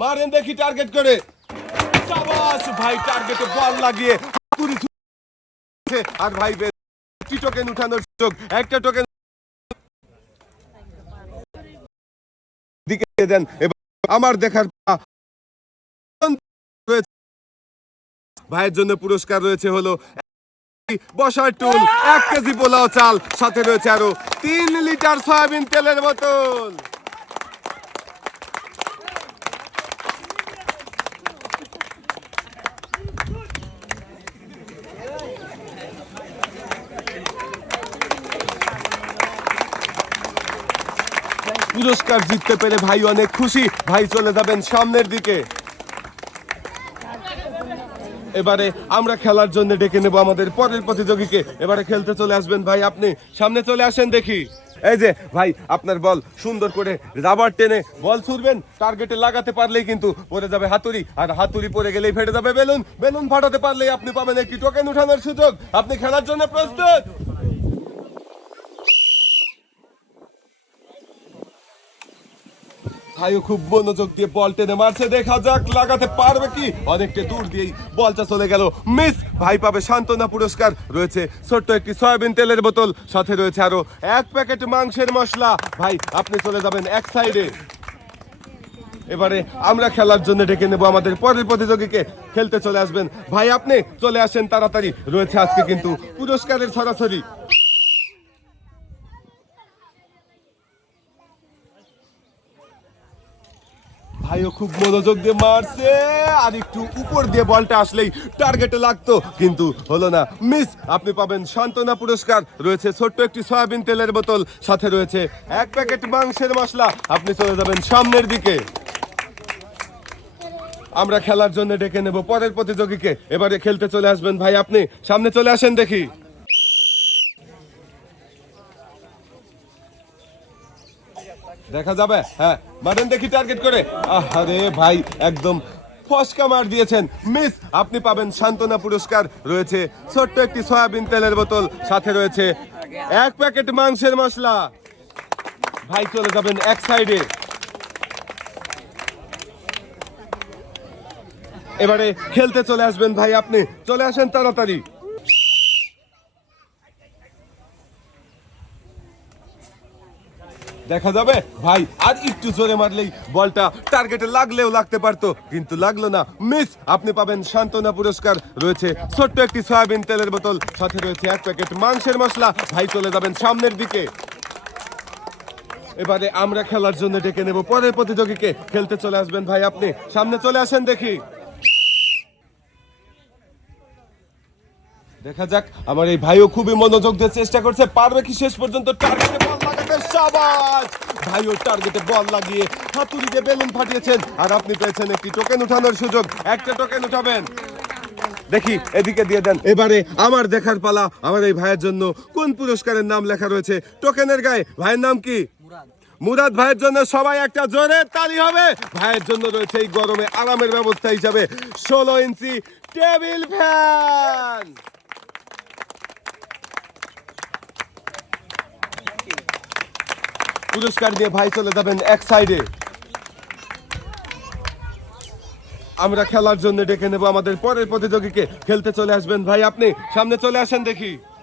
মারেন দেখি টার্গেট করে। সাবাস, ভাই টার্গেটে বল লাগিয়ে আর ভাই একটি টোকেন উঠানোর সুযোগ, একটা টোকেন দিকে দেন। এবার আমার দেখার। ভাইয়ের জন্য পুরস্কার রয়েছে হলো বসার টুল এক কেজি পোলাও চাল, সাথে রয়েছে আরও তিন লিটার সয়াবিন তেলের বোতল। পুরস্কার জিততে পেরে ভাই অনেক খুশি। ভাই চলে যাবেন সামনের দিকে। এবারে আমরা খেলার জন্য ডেকে নেব আমাদের পরের প্রতিযোগীকে। এবারে খেলতে চলে আসবেন ভাই আপনি। সামনে চলে আসেন দেখি। এই যে, ভাই, আপনার বল সুন্দর করে রাবার টেনে বল ছুড়বেন। টার্গেটে লাগাতে পারলেই কিন্তু পড়ে যাবে হাতুড়ি। আর হাতুড়ি পড়ে গেলেই ফেটে যাবে বেলুন। বেলুন ফাটাতে পারলেই আপনি পাবেন একটি টোকেন উঠানোর সুযোগ। আপনি খেলার জন্য প্রস্তুত। ভাইও খুব মনোযোগ দিয়ে বল টেনে মারছে। দেখা যাক, লাগাতে পারবে কি? অনেকটা দূর দিয়েই বলটা চলে গেল। মিস, ভাই পাবে সান্ত্বনা পুরস্কার। রয়েছে ছোট্ট একটি সয়াবিন তেলের বোতল, সাথে রয়েছে আরও এক প্যাকেট মাংসের মশলা। ভাই, আপনি চলে যাবেন এক সাইডে। এবারে আমরা খেলার জন্য ডেকে নেব আমাদের পরের প্রতিযোগীকে। খেলতে চলে আসবেন। ভাই, আপনি চলে আসেন তাড়াতাড়ি। রয়েছে আজকে কিন্তু পুরস্কারের সরাসরি। ভাইও খুব মনোযোগ দিয়ে মারছে। আর একটু উপর দিয়ে বলটা আসলেই টার্গেটে লাগতো। কিন্তু হলো না। মিস আপনি পাবেন সান্ত্বনা পুরস্কার। রয়েছে ছোট্ট একটি সয়াবিন তেলের বোতল। সাথে রয়েছে এক প্যাকেট মাংসের মশলা। আপনি চলে যাবেন সামনের দিকে। আমরা খেলার জন্য ডেকে নেব পরের প্রতিযোগীকে। এবারে খেলতে চলে আসবেন ভাই আপনি। সামনে চলে আসেন দেখি। দেখা যাবে? হ্যাঁ। মারেন দেখি টার্গেট করে। আরে ভাই, একদম ফসকা মার দিয়েছেন। মিস, আপনি পাবেন সান্ত্বনা পুরস্কার। রয়েছে ছোট্ট একটি সয়াবিন তেলের বোতল, সাথে রয়েছে এক প্যাকেট মাংসের মশলা। ভাই, চলে যাবেন এক সাইডে এবারে খেলতে চলে আসবেন ভাই আপনি। চলে আসেন তাড়াতাড়ি। দেখা যাবে? ভাই, আর একটু জোরে মারলেই বলটা টার্গেটে লাগলেও লাগতে পারতো, কিন্তু লাগল না। মিস আপনি পাবেন সান্ত্বনা পুরস্কার। রয়েছে ছোট্ট একটি সয়াবিন তেলের বোতল, সাথে রয়েছে এক প্যাকেট মাংসের মশলা। ভাই, চলে যাবেন সামনের দিকে। এবারে আমরা খেলার জন্য ডেকে নেব পরের প্রতিযোগীকে। খেলতে চলে আসবেন ভাই আপনি। সামনে চলে আসেন দেখি। দেখা যাক, আমার এই ভাইও খুবই মনোযোগ দিয়ে চেষ্টা করছে। পারবে কি শেষ পর্যন্ত? টার্গেটে বল লাগাতে সাবাস! ভাইও টার্গেটে বল লাগিয়ে হাতুড়ি দিয়ে বেলুন ফাটিয়েছেন। আর আপনি পেয়েছেন একটি টোকেন উঠানোর সুযোগ। একটা টোকেন উঠাবেন। দেখি, এদিকে দিয়ে দেন। এবারে আমার দেখার পালা, আমার এই ভাইয়ের জন্য কোন পুরস্কারের নাম লেখা রয়েছে? টোকেনের গায়ে। ভাইয়ের নাম কি? মুরাদ ভাইয়ের জন্য সবাই একটা জোরে তালি হবে। ভাইয়ের জন্য রয়েছে এই গরমে আরামের ব্যবস্থা হিসাবে। ষোলো ইঞ্চি টেবিল ফ্যান! পুরস্কার দিয়ে ভাই চলে যাবেন এক সাইডে। আমরা খেলার জন্য ডেকে নেব আমাদের পরের প্রতিযোগীকে। খেলতে চলে আসবেন ভাই, আপনি সামনে চলে আসেন দেখি।